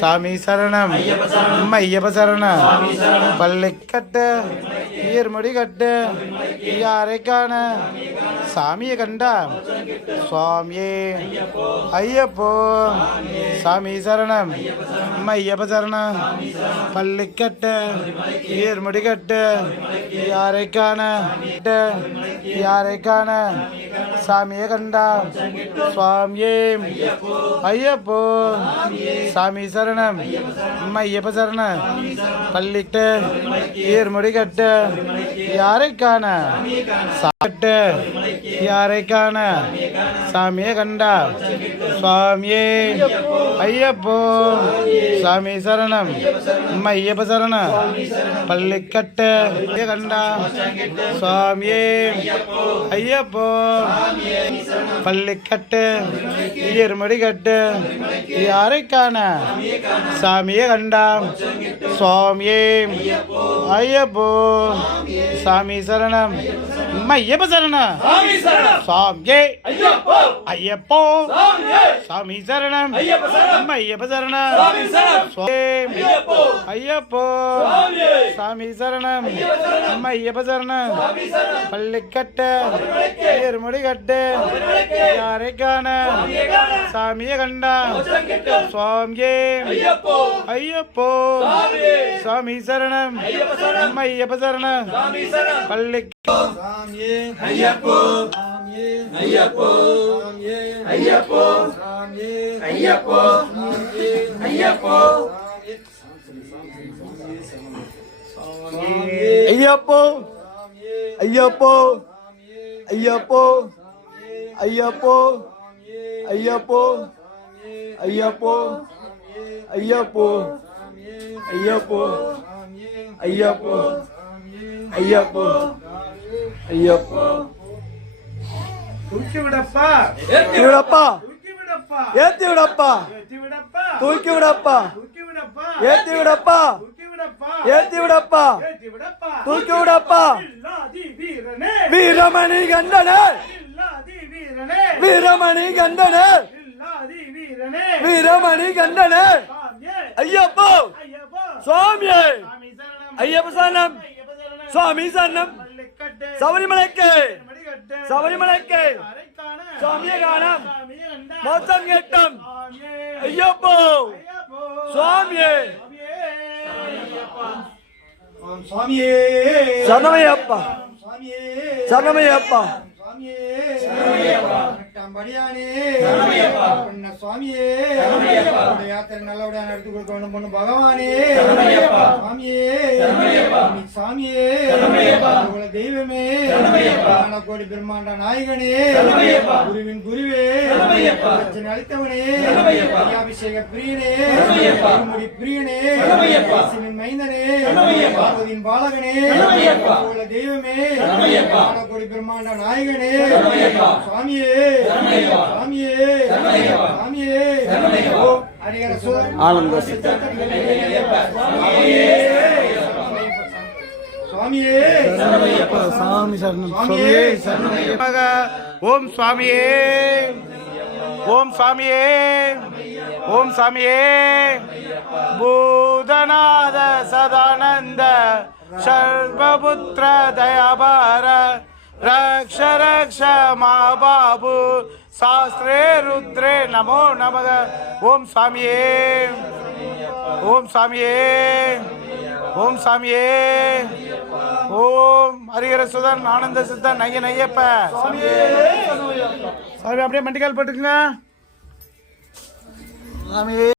சாமி சரணம் ஐயப்ப சரணம் பள்ளிக்கட்டு ஈர்முடி கட்டு யாரை காண சாமியை கண்டா சுவாமியே ஐயப்போ சாமி சரணம் ஐயப்ப சரணம் பள்ளிக்கட்டு ஈர்முடி கட்டு யாரை காண சாமியை கண்டா சுவாமியே ஐயப்போ சாமி சரணம் ஐயப்ப சரணம் பள்ளிட்டு ஈர்முடி கட்டு யாரை காண சாட்டு யாரை காண சாமியை கண்டா சுவாமியே ஐயப்போ சாமி சரணம் ஐயப்ப சரணம் பள்ளிக்கட்டு கண்டா சுவாமியே ஐயப்போ பள்ளிக்கட்டு ஈர்முடி கட்டு யாரை காண சாமியை கண்டா சுவாமியே ஐயப்போ சாமி சரணம் ஐயப்ப சரணம் சுவாமியே ஐயப்போ சாமி சரணம் ஐயப்ப சரணம் ஐயப்போ சாமி சரணம் ஐயப்ப சரணம் பள்ளிக்கட்டு ஈர்முடி கட்டு யாரை காண சாமியை கண்டா சுவாமியே ஐயப்போ சாமி சரணம் ஐயப்ப சரணம் பள்ளி ஐயப்போ ஐயப்போ ஐயப்போ ஐயப்போ ஐயப்போ ஐயப்போ ஐயப்போ ஐயப்போ ஐயப்போ ஐயப்போ ஐயப்போ ஐயப்போ ஐயப்போ ஐயப்போ ஐயப்போ ஐயப்போ தூக்கி விடப்பா ஏத்தி விடப்பா ஏத்தி விடப்பா தூக்கி விடப்பா ஏத்தி விடப்பா ஏத்தி விடப்பா தூக்கி விடப்பா வீரமணி கண்டனே வீரமணி கண்டனே வீரமணி கண்டனே ஐயப்போ சுவாமியே ஐயப்ப சரணம் சுவாமி சரணம் சபரிமலைக்கு சபரிமலைக்கு சுவாமியை காணம் மோசம் கேட்டம் ஐயப்போ சுவாமியே சரணமையப்பா சரணமையப்பா சுவாமியே யாத்திரை நல்லபடியா நடத்தி கொடுக்க வேண்டும் பொண்ணு பகவானே சுவாமியே சாமியே தெய்வமே கோடி பிரம்மாண்ட நாயகனே குருவின் குருவே அளித்தவனே அபிஷேக பிரியனே முடி பிரியனே மைந்தனே பார்வதியின் பாலகனே தெய்வமே கோடி பிரம்மாண்ட நாயகனே சுவாமியே சுவாமியே சுவாமியே ஆனந்த சுவாமியே சாமி சரணம் சுவாமியே சரணம் ஓம் சுவாமியே ஓம் சுவாமியே ஓம் சுவாமியே பூதநாத சதானந்த சர்வபுத்திர தயாபார रक्ष रक्ष मा बाबू शास्त्रे रुद्रे नमो नमः ओम स्वामिये ओम स्वामिये ओम स्वामिये ओम हरिहर सुदन आनंद सिद्धन नय्यन अय्यप्पा स्वामिये स्वामी அப்படியே மண்டிகால் போட்டுங்க स्वामी